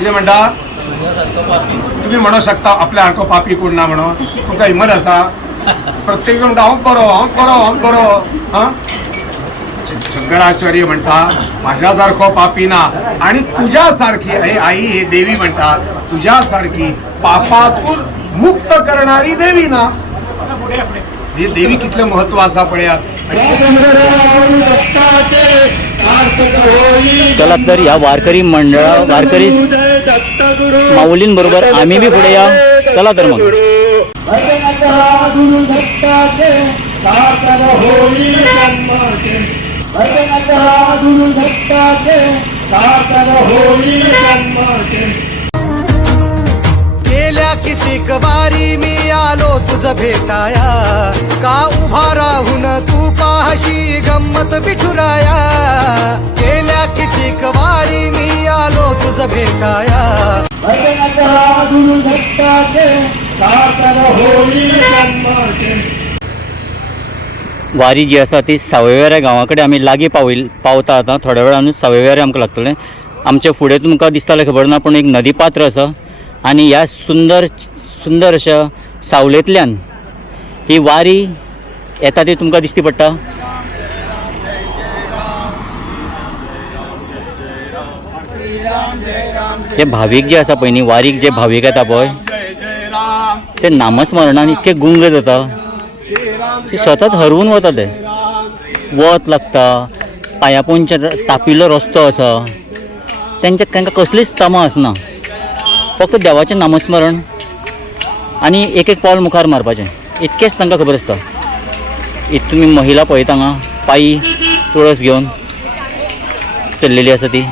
कितें म्हणटा तुम्ही म्हणू शकता आपल्या सारको पापी कोण ना म्हणून तुमकां हिम्मत आसा प्रत्येक म्हणटा हांव बरो हां शंकराचार्य म्हणटा माझ्या सारखो पापी ना आणि तुझ्या सारखी आई हे देवी म्हणटा तुझ्या सारखी पापातून मुक्त करणारी देवी ना हे देवी कितलं महत्व असा पळयात चला तर या वारकरी वारकरी माऊलींबरोबर आम्ही बी पुढे या चला तर मग गेल्या कितीक वारी मी आलो तुझ भेटाया का उभा राहून तू पाहशी गंमत विठुराया गेल्या कितीक वारी मी आलो तुझ भेटाया वारी जी आसा ती सावयवेऱ्या गांवा कडेन आमी लागीं पावता आतां थोड्या वेळानूच सावयवेऱ्या आमकां लागतलें आमचे फुडें तुमकां दिसतालें खबर ना पूण एक नदी पात्र आसा आनी ह्या सुंदर अशा सावलेंतल्यान ही वारी येता ती तुमकां दिश्टी पडटा जे भावीक जे आसा पळय न्ही वारीक जे भावीक येता पळय ते नामस्मरणान इतके गुंग जाता ते सतत हरवून वता ते वत लागता पांया पोंदच्या तापिल्लो रस्तो आसा तांकां कसलीच तमा आसना फक्त देवाचें नामस्मरण आनी एक पावल मुखार मारपाचें इतकेंच तांकां खबर आसता तुमी महिला पळयता हांगा पायी तुळस घेवन चल्लेली आसा ती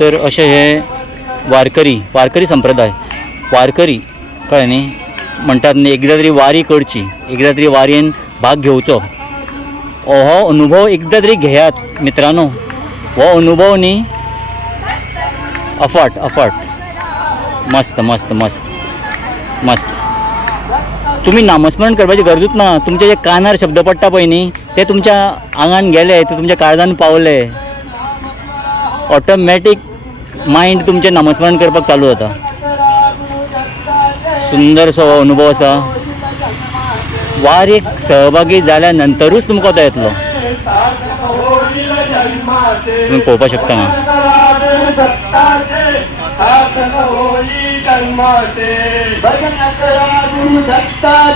तर अशें हे वारकरी संप्रदाय वारकरी कळ्ळें न्ही म्हणटात न्ही एकदां तरी वारी करची एकदां तरी वारयेन भाग घेवचो हो अनुभव एकदां तरी घेयात मित्रांनो हो अनुभव न्ही अफाट मस्त तुम्ही नामस्मरण करपाची गरजूच ना तुमचे जे कानार शब्द पडटा पळय न्ही ते तुमच्या आंगान गेले ते तुमच्या काळजान पावले ऑटोमॅटीक मायंड तुमचें नामस्मरण करपाक चालू जाता सुंदर सो अनुभव आसा वारीक सहभागी जाल्या नंतरूच तुमकां तो येतलो तुम्ही पळोवपाक शकता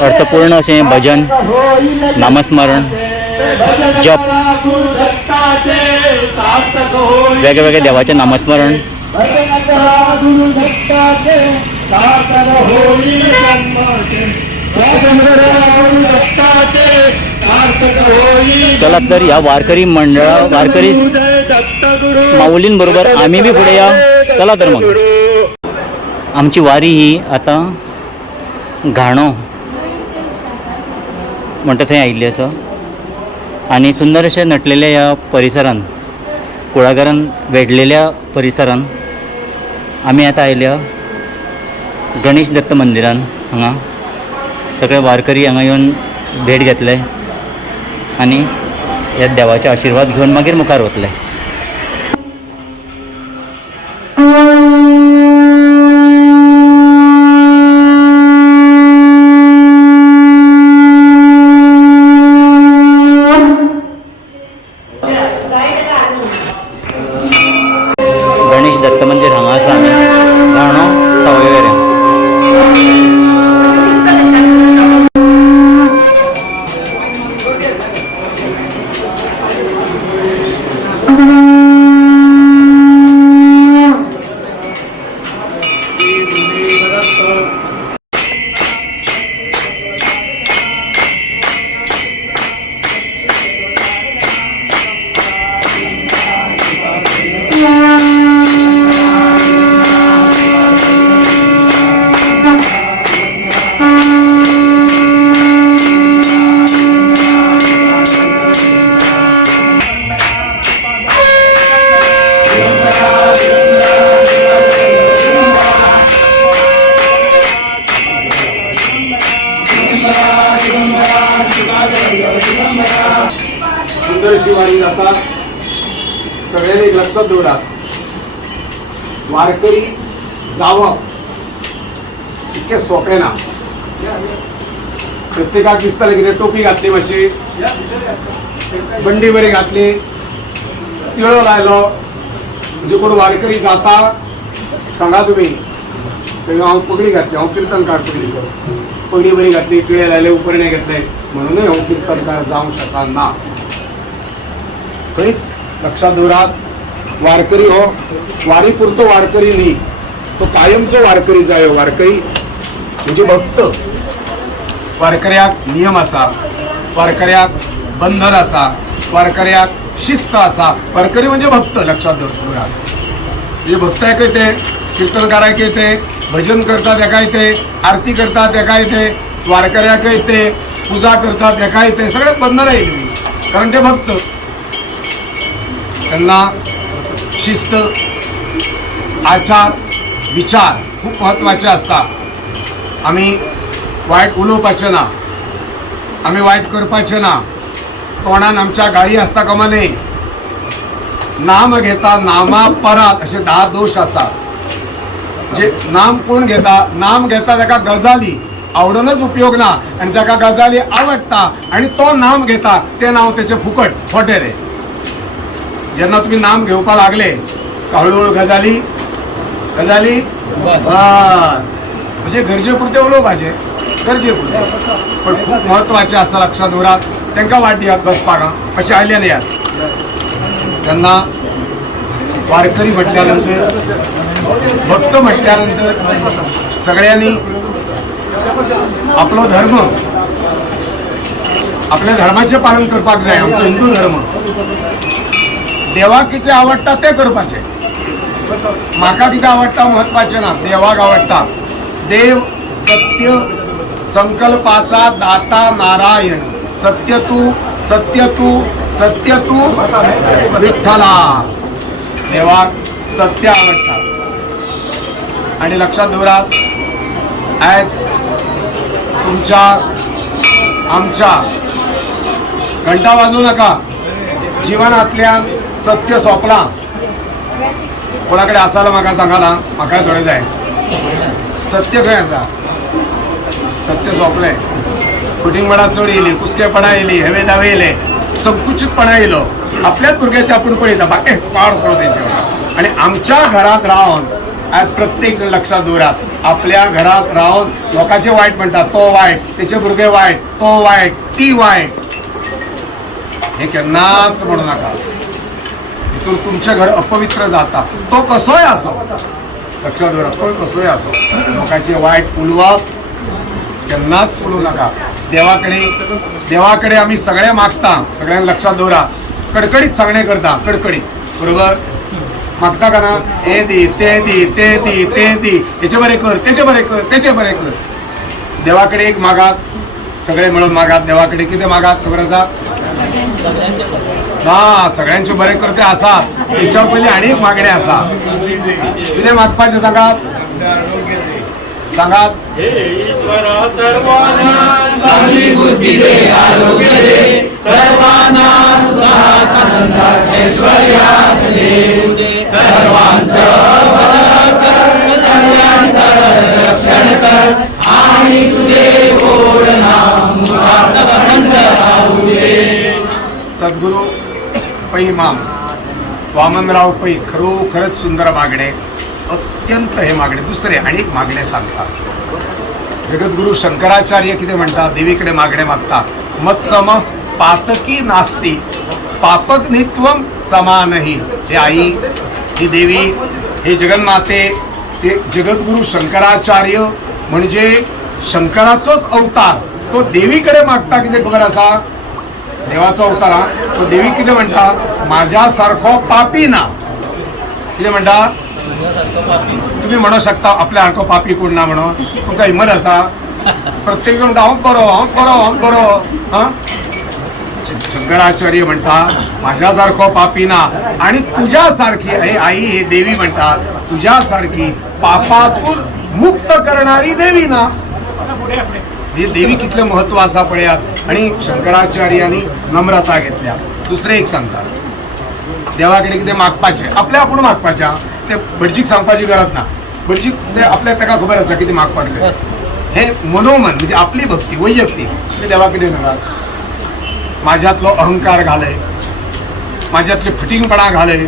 अर्थपूर्ण अशें भजन नामस्मरण जप वेगवेगळे देवाचें नामस्मरण चला तर ह्या वारकरी माऊलींबरोबर आम्ही बी पुढे या चला तर मग आमची वारी ही आता घाणो म्हणटा थंय आयिल्ली आसा आनी सुंदर अशें नटलेल्या ह्या परिसरान कुळागरान वेढलेल्या परिसरान आमी आतां आयल्या गणेश दत्त मंदिरान हांगा सगळे वारकरी हांगा येवन भेट घेतले आनी ह्या देवाचे आशिर्वाद घेवन मागीर मुखार वतले गणेश दत्त मंदिर हांगा आसा आमी घाणो सावयवेऱ्या सुंदर शिवारी जाता सगळ्यांनी एक लक्षात दवरात, वारकरी जावप इतके सोपे ना. प्रत्येकाक दिसताले कितें टोपी घातली मातशी, बंडी बरी घातली, तिळो लायलो, म्हणजे कोण वारकरी जाता सांगा तुम्ही. हांव पगडी घातली, हांव कीर्तनकार पगडी बरी घातली, तिळे लायले, उपरणे घेतले म्हणूनय हांव कीर्तनकार जावंक शकना. खंयच लक्षात दवरात, वारकरी हो वारी पुरतो वारकरी न्ही, तो कायमचो वारकरी जायो. वारकरी म्हणजे भक्त. वारकऱ्याक नियम आसा, वारकऱ्याक बंधन आसा, वारकऱ्याक शिस्त आसा. वारकरी म्हणजे भक्त. लक्षात दवरात, म्हणजे भक्त एक येते, कीर्तनकाराक येते, भजन करतात एका येते, आरती करतात एका येते, वारकऱ्याक येते, पूजा करतात एका येते, सगळे बंधन येते, कारण ते भक्त. त्यांना शिस्त, आचार, विचार खूप महत्वाचे असतात. आम्ही वाईट उलोवपाचें ना, आम्ही वाईट करपाचें ना, तोंडान आमच्या गाळी आसता कामा नये. नाम घेता नामा परात असे 10 दोष असतात. म्हणजे नाम कोण घेता, नाम घेता ताका गजाली आवडूनच उपयोग ना, आणि जाका गजाली आवडटा आणि तो नाम घेता ते नाव त्याचे फुकट खोटे रे. जेन्ना तुम्ही नाम घेवपा लागले हळूहळू गजाली गजाली म्हणजे गरजेपुरते उलोवपाचे, गरजेपुरते. पण खूप महत्वाचे असं लक्षात दवरात, तांकां वाट दियात बसपाक, अशें आयले नायात. त्यांना वारकरी म्हटल्यानंतर, भक्त म्हटल्यानंतर सगळ्यांनी आपलो धर्म, आपल्या धर्माचे पालन करपाक जाय. आमचो हिंदू धर्म देवाक कितें आवडटा ते करपाचें. म्हाका कितें आवडटा महत्वाचें ना, देवाक आवडटा. देव सत्य संकल्पाचा दाता नारायण, सत्य तू सत्य तू सत्य तू विठ्ठला. देवाक सत्य आवडटा. आणि लक्षात दवरात, आज तुमच्या आमच्या घंटा वाजू नका. जीवनातल्यान सत्य सोंपलां. कोणाकडे आसाला म्हाका सांगाला, म्हाका थोडे जाय. सत्य खंय आसा, सत्य सोंपलें. कुटिंगपणा चड येयली, कुस्केपणा येयली, हेवे दावे येयले, संकुचितपणा येयलो. आपल्याच भुरग्याचे आपूण पळयता, बाकी पाड पळो तेंचे. आणि आमच्या घरात रावन आज प्रत्येक जण लक्षात दवरात, आपल्या घरात रावन लोकांचे वायट म्हणटात, तो वायट, तेचे भुरगे वायट, तो वायट, ती वायट. हे केन्नाच म्हणू नाका. हितून तुमचें घर अपवित्र जाता. तो कसोय आसो, लक्षात दवरा, तो कसोय आसो, लोकांचे वायट उलोवप केन्नाच उलोवं नाका. देवाकडे आम्ही सगळे मागता. सगळ्यांनी लक्षात दवरा, कडकडीत सांगणे करता, कडकडीत, बरोबर. मागता का ना, हे दी, ते दी, ते दी, ते दी, हेचे बरे कर, तेचे बरे कर, तेचे बरे कर. देवाकडे एक मागात, सगळे मिळून मागात. देवाकडे किती मागात खबर आसा? हा, सगळ्यांचे बरे करते आसात. त्याच्या पयलीं आनी एक मागणे आसा. कितें मागपाचें सांगात, सांगात. सद्गुरू पै इमाम वामनराव पै खरोखरच सुंदर मागणे, अत्यंत हे मागणे. दुसरे आणि एक मागणे सांगतात. जगद्गुरु शंकराचार्य किती म्हणतात, देवीकडे मागणे मागतात. मत्सम पातकी नास्ती पापग्नित्वम समानही. हे आई, ही देवी, हे जगन्माते, ते जगद्गुरु शंकराचार्य म्हणजे शंकराचोच अवतार. तो देवीकडे मागता. किती खबर आसा, देवाचो अवतार हा. तो देवी किती म्हणटा, माझ्यासारखो पापी ना. किती म्हणटा, तुम्ही म्हणू शकता आपल्या सारखो पापी कोण ना म्हणून, तुमकां हिम्मत आसा? प्रत्येक म्हणटा हांव बरो, हांव बरो, हांव बरो. हा, शंकराचार्य म्हणटा माझ्यासारखो पापी ना. आणि तुझ्यासारखी, हे आई, हे देवी म्हणटा, तुझ्यासारखी पापातून मुक्त करणारी देवी ना. हे देवी कितले महत्व असा पळयात. आणि शंकराचार्यांनी नम्रता घेतल्या. दुसरे एक सांगतात, देवाकडे कितें मागपाचें आपल्या आपूण मागपाचें ते भटजीक सांगपाची गरज ना. भटजीक ते आपल्याक ताका खबर आसा कितें मागपाक जाय. हे मनोमन म्हणजे आपली भक्ती वैयक्तीक तुम्ही देवाकडे नका. माझ्यातलो अहंकार घालय, माझ्यातले फटिंगपणा घालय,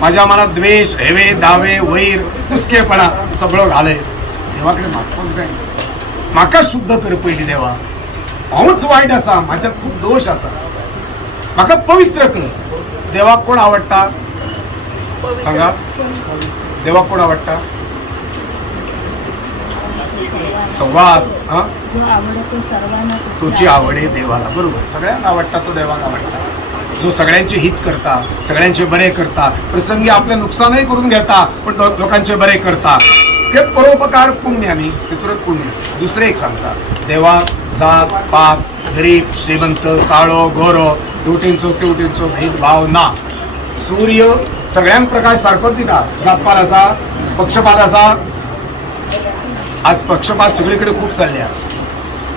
माझ्या मनात द्वेष हेवे दावे वैर कुसकेपणा सगळं घालय. देवाकडे मागपाक जाय. म्हाका शुद्ध कर पयली देवा. हांवूच वायट आसा, म्हाज्यात खूप दोष आसा, म्हाका पवित्र कर. देवाक कोण आवडटा सांगा. देवाक कोण आवडटा? संवाद. तुझी आवड आहे देवाला. बरोबर, सगळ्यांना आवडता तो देवाला आवडता. जो सगळ्यांचे हित करता, सगळ्यांचे बरे करता, प्रसंगी आपले नुकसानही करून घेता पण लोकांचे बरे करता. हे परोपकार पुण्य आम्ही पितृत पुण्य. दुसरे एक सांगता, देवा जात पात गरीब श्रीमंत काळो गोरो तेवटेंचो तेवटेंचो भेदभाव ना. सूर्य सगळ्यांक प्रकाश सारकोच दिता. जातपात आसा, पक्षपात आसा. आज पक्षपात सगळीकडे खूप चालल्या.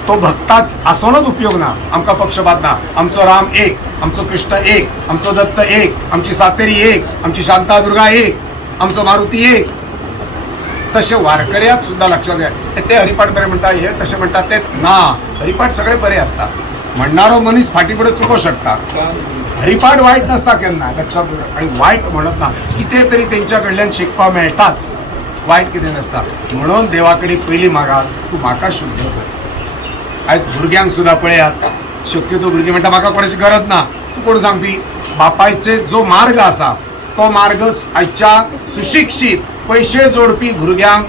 तो भक्तात आसोनच उपयोग ना. आमकां पक्षपात ना. आमचो राम एक, आमचो कृष्ण एक, आमचो दत्त एक, आमची सातेरी एक, आमची शांतादुर्गा एक, आमचो मारुती एक. तसे वारकऱ्यात सुद्धा लक्षात घ्या. ते हरिपाठ बरे म्हणटा, हे तसे म्हणतात ते ना. हरिपाठ सगळे बरे असतात. म्हणणारो मनीस फाटीपुढे चुको शकता. हरिपाठ वाईट नसता केन्ना लक्षात घ्या. आणि वाईट म्हणत ना, कितें तरी तेंच्याकडल्यान शिकपा मेळटाच. वाईट कितें नसता. म्हणून देवाकडे पयली मागात तू म्हाका शुद्ध कर. आयज भुरग्यांक सुद्धा पळयात, शक्यतो भुरगीं म्हणटा म्हाका कोणाची गरज ना. तू कोण सांगपी? बापायचे जो मार्ग आसा तो मार्ग आयच्या सुशिक्षीत पैसे जोडपी भुरग्यांक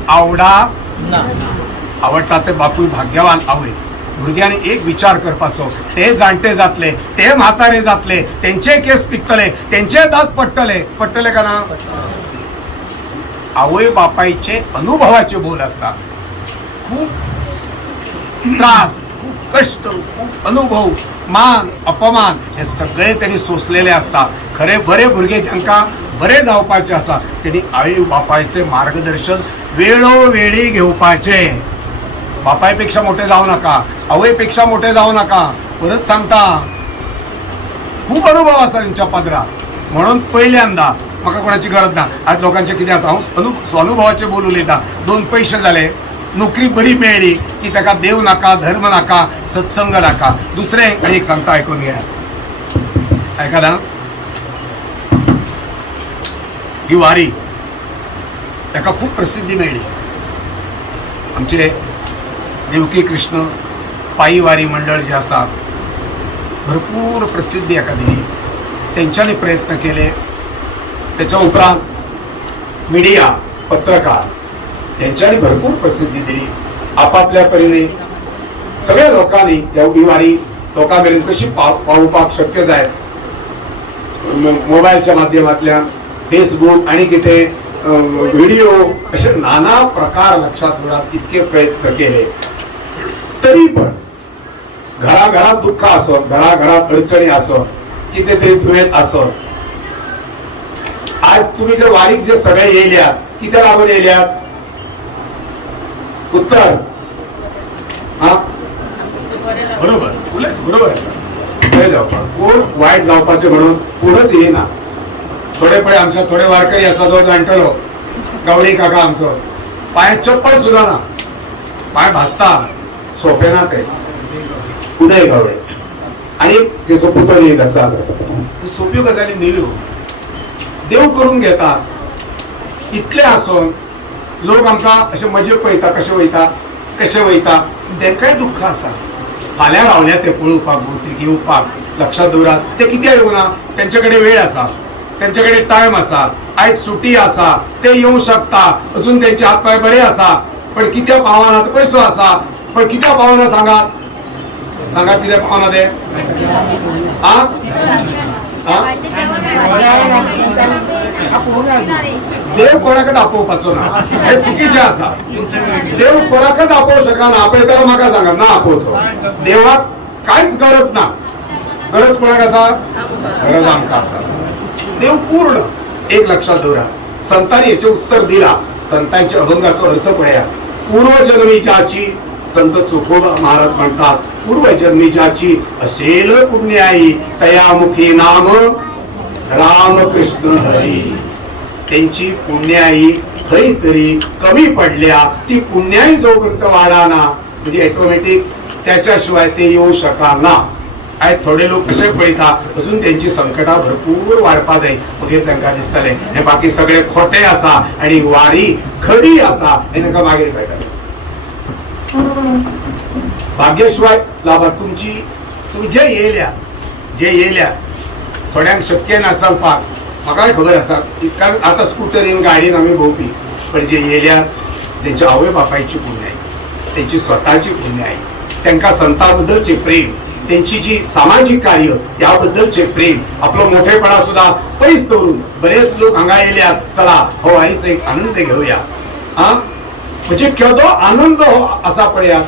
आवडटा ते बापूय भाग्यवान आवय. भुरग्यांनी एक विचार करपाचो, ते जाणटे जातले, ते म्हातारे जातले, तेंचे केस पिकतले, तेंचे दात पडटले का ना. आवय बापायचे अनुभवाचे बोल असतात. खूप त्रास, खूप कष्ट, खूप अनुभव, मान अपमान हे सगळे त्यांनी सोसलेले असतात. खरे बरे भुरगे जांकां बरे जावपाचे आसा त्यांनी आई बापायचे मार्गदर्शन वेळोवेळी घेवपाचे. बापायपेक्षा मोठे जाऊ नका, आवयपेक्षा मोठे जाऊ नका. परत सांगता, खूप अनुभव आसा त्यांच्या पदरात. म्हणून पहिल्यांदा म्हाका कोणाची गरज ना. आज लोकांचे कितें आसा, हांव स्वानुभवाचे बोल उलयता. 2 पैसे जाले, नोकरी बरी मेळ्ळी की ताका देव नाका, धर्म नाका, सत्संग नाका. दुसरें आनी एक सांगता, आयकून घ्या. आयका ना, ही वारी ताका खूप प्रसिद्धी मेळ्ळी. आमचे देवकी कृष्ण पायी वारी मंडळ जे आसा भरपूर प्रसिद्धी हाका दिली. तेंच्यांनी प्रयत्न केले. त्याच्या उपरांत मीडिया, पत्रकार यांच्यानी भरपूर प्रसिद्धी दिली. आपापल्या परीने सगळ्या लोकांनी ही वारी लोकांमेरेन कशी पावोवपाक शक्य जाय, मोबाईलच्या माध्यमांतल्यान, फेसबुक आणि कितें व्हिडिओ असे नाना प्रकार लक्षात घेऊन इतके प्रयत्न केले. तरी पण घराघरात दुःख असो, घराघरात अडचणी असो, किती तरी दुयेत असो, आज तुम्ही जर वारीक जे सगळे येयल्यात किती लागून येयल्यात? उत्तर बरोबर बरोबर आहे. कोण वाईट जावपाचे म्हणून कोणच येईना. थोडे आमच्या थोडे वारकरी असा जो जाणटलो गावडी काका आमचो पाय चप्पल सुद्धा ना, पाय भाजता सोपे ना ते उदय गावडे आणि त्याचो पुतळ एक असा. सोप्यो गजाली न्हयो, देव करून घेता. इतले आसून लोक आमकां अशे मजे पळयता, कशे वयता तेंकाय दुःख आसा. फाल्यां रावल्या ते पळोवपाक, भोवतीक येवपाक. लक्षात दवरात, ते कित्याक येवना? तेंच्याकडे वेळ आसा, तेंच्याकडे टायम आसा, आयज सुटी आसा, ते येवं शकता. अजून तेंचे हात पाय बरे आसा, पण कित्याक पावना? पयसो आसा, पण कित्याक पावना? सांगात कित्याक पावना ते? देव कोणाकच आपोवपाचो ना, हे चुकीचे आसा. देव कोणाकच आपोवंक शकना. आपयताना म्हाका सांगात ना आपोवचो. देवाक कांयच गरज ना. गरज कोणाक आसा? गरज आमकां आसा. देव पूर्ण. एक लक्षात दवरा, संतांनी याचे उत्तर दिला. संतांच्या अभंगाचो अर्थ पळया. पूर्वजन्मी ज्याची, संत चोखोबा महाराज म्हणतात, पूर्वजन्मी ज्याची असेल पुण्याई तया मुखी नाम रामकृष्ण हरी. त्यांची पुण्याई खरी तरी कमी पडल्या, ती पुण्याई जोपर्यंत वाढाना म्हणजे ऑटोमॅटिक त्याच्याशिवाय ते येऊ शकणार. काय थोडे लोक कसे पळता अजून त्यांची संकटा भरपूर वाढपा जाईल वगैरे तांकां दिसतले. हे बाकी सगळे खोटे आसा आणि वारी खरी आसा हे तांकां मागीर कळटा. भाग्यशिवाय लाभात तुम्ही जे येयल्या थोड्यांक शक्य ना चलपाक, म्हाकाय खबर आसा. कारण आता स्कूटरीन गाडीन आमी भोंवपी, पण जे येयल्यात त्यांच्या आवय बापायची पुण्याई, त्यांची स्वतःची पुण्याई, त्यांका संता बद्दलचे प्रेम, त्यांची जी सामाजिक कार्य याबद्दलचे प्रेम, आपलं मोठेपणा सुद्धा पयस दवरून बरेच लोक हांगा येयल्यात. चला हो आईचा एक आनंद घेऊया. म्हणजे केदो आनंद हो असा पळयात.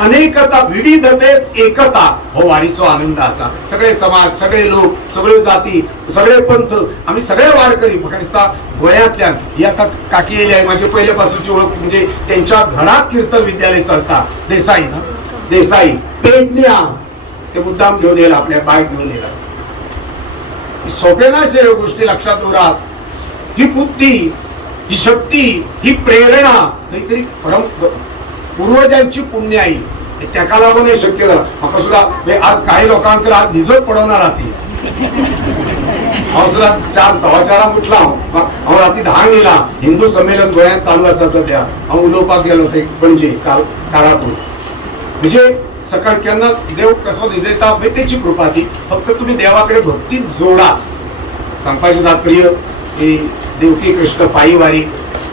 अनेकता विविधतेत एकता हो वारीचो आनंद असा. सगळे समाज, सगळे लोक, सगळे जाती, सगळे पंथ, आम्ही सगळे वारकरी. म्हाका दिसता गोंयांतल्यान ही आता काकी येयली माझे पहिले पासूनची ओळख म्हणजे त्यांच्या घरात कीर्तन विद्यालय चलता. देसाई ना, देसाई पेडण्या ते मुद्दाम घेऊन येला, आपल्या बायक घेऊन येला. सोपे नाशे ह्यो गोष्टी लक्षात दवरात. ही बुद्धी, ही शक्ती, ही प्रेरणा काहीतरी पूर्वजांची पुण्याई त्याका लागून हे शक्य झालं. म्हाका सुद्धा आज काही लोकांक तर आज न्हिजत पडवणार राती. हांव सुद्धा 4:15 उठला. हांव राती 10 गेला. हिंदू संमेलन गोंयांत चालू आसा सध्या. हांव उलोवपाक गेलो ते पणजे कारापूर. म्हणजे सकाळ केन्ना देव कसो न्हिजयता त्याची कृपा ती. फक्त तुम्ही देवाकडे भक्तीत जोडा. सांगपाचें तात्पर्य की देवकी कृष्ण पायी वारी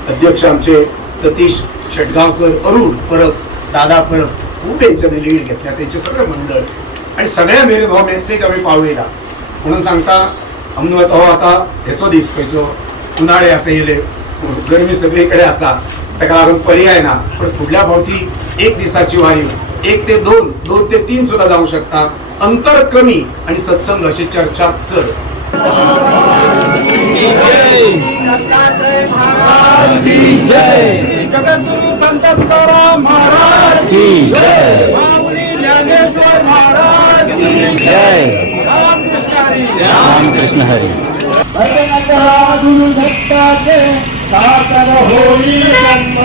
अध्यक्ष आमचे सतीश शेटगावकर, अरुण परब, दादा परब खूप यांच्याने लीड घेतल्या. त्यांचे सगळे मंडळ आणि सगळ्या मेरेन हो मेसेज आम्ही पावयला. म्हणून सांगता आमनो आता हेचो दीस खंयचो उन्हाळे आता येयले, गरमी सगळीकडे आसा, ताका लागून पर्याय ना. पण फुडल्या फावटी 1 दिसाची वारी 1 ते 2, 2 ते 3 सुद्धा जाऊ शकता. अंतर कमी आणि सत्संग अशी चर्चा चढ. जगद्गुरु संत तुकाराम महाराज की जय. ज्ञानेश्वर महाराज की जय. रामकृष्ण हरी. भजन करा गुरु दत्ताचे, साकर होई जन्म